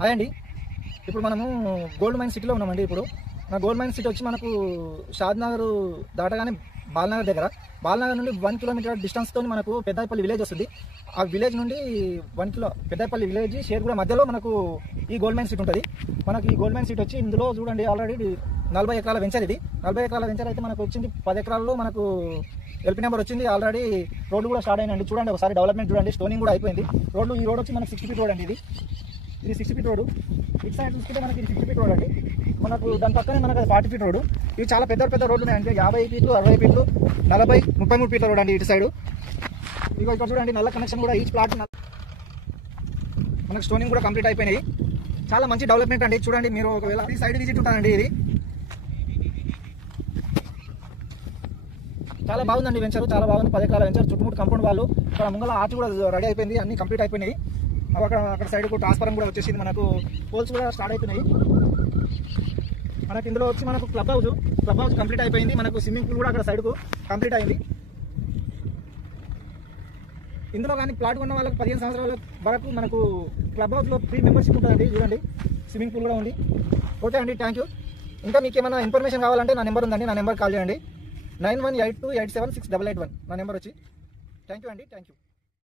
అదే అండి, ఇప్పుడు మనము గోల్డ్ మైన్ సిటీలో ఉన్నామండి. ఇప్పుడు మన గోల్డ్ మైన్ సిటీ వచ్చి మనకు షాద్నగర్ దాటగానే బాలనగర్ దగ్గర, బాలనగర్ నుండి 1 కిలోమీటర్ డిస్టెన్స్తో మనకు పెద్దాయిపల్లి విలేజ్ వస్తుంది. ఆ విలేజ్ నుండి 1 కిలో పెద్దాయిపల్లి విలేజ్ షేర్గూడ మధ్యలో మనకు ఈ గోల్డ్ మైన్ సిటీ ఉంటుంది. మనకు ఈ గోల్డ్ మైన్ సిటీ వచ్చి ఇందులో చూడండి ఆల్రెడీ 40 ఎకరాల వెంచర్. ఇది 40 ఎకరాల వెంచర్ అయితే మనకు వచ్చింది 10 ఎకరాల్లో మనకు ఎల్పీ నెంబర్ వచ్చింది. ఆల్రెడీ రోడ్డు కూడా స్టార్ట్ అయినండి. చూడండి ఒకసారి డెవలప్మెంట్ చూడండి, స్టోనింగ్ కూడా అయిపోయింది. ఈ రోడ్ వచ్చి మనకు 60 ఫీట్ రోడ్ అండి. ఇది 60 ఫీట్ రోడ్. ఇటు సైడ్ చూసుకుంటే మనకి ఇది 50 ఫీట్ రోడ్ అండి. మనకు దాని పక్కనే మనకు 40 ఫీట్ రోడ్. ఇవి చాలా పెద్ద రోడ్లు ఉన్నాయండి. 50 ఫీట్లు, 60 ఫీట్లు, 40, 33 ఫీట్ల రోడ్ అండి ఇటు సైడ్. ఇక ఇక్కడ చూడండి నల్ల కనెక్షన్ కూడా ఈచ్ ప్లాట్ మనకు స్టోనింగ్ కూడా కంప్లీట్ అయిపోయినాయి. చాలా మంచి డెవలప్మెంట్ అండి. చూడండి మీరు ఒకవేళ ఈ సైడ్ విజిట్ ఉంటానండి. ఇది చాలా బాగుందండి వెంచర్, చాలా బాగుంది. 10 ఎకరాల వెంచర్, చుట్టుముట్టు కంపౌండ్ వాళ్ళు, ఇక్కడ ముంగల ఆర్చ్ కూడా రెడీ అయిపోయింది, అన్ని కంప్లీట్ అయిపోయినాయి. అక్కడ సైడ్ ట్రాన్స్ఫారం కూడా వచ్చేసింది, మనకు పోల్స్ కూడా స్టార్ట్ అయిపోయినాయి. మనకి ఇందులో వచ్చి మనకు క్లబ్ హౌస్ కంప్లీట్ అయిపోయింది. మనకు స్విమ్మింగ్ పూల్ కూడా అక్కడ సైడ్కు కంప్లీట్ అయింది. ఇందులో కానీ ప్లాట్ ఉన్న వాళ్ళకి 15 సంవత్సరాల వరకు మనకు క్లబ్ హౌస్లో ఫ్రీ మెంబర్షిప్ ఉంటుందండి. చూడండి స్విమ్మింగ్ పూల్ కూడా ఉంది. ఓకే అండి, థ్యాంక్ యూ. ఇంకా మీకు ఏమైనా ఇన్ఫర్మేషన్ కావాలంటే నా నెంబర్ ఉందండి, నా నెంబర్ కాల్ చేయండి. 9182876881 నా నెంబర్ వచ్చి. థ్యాంక్ యూ అండి, థ్యాంక్ యూ.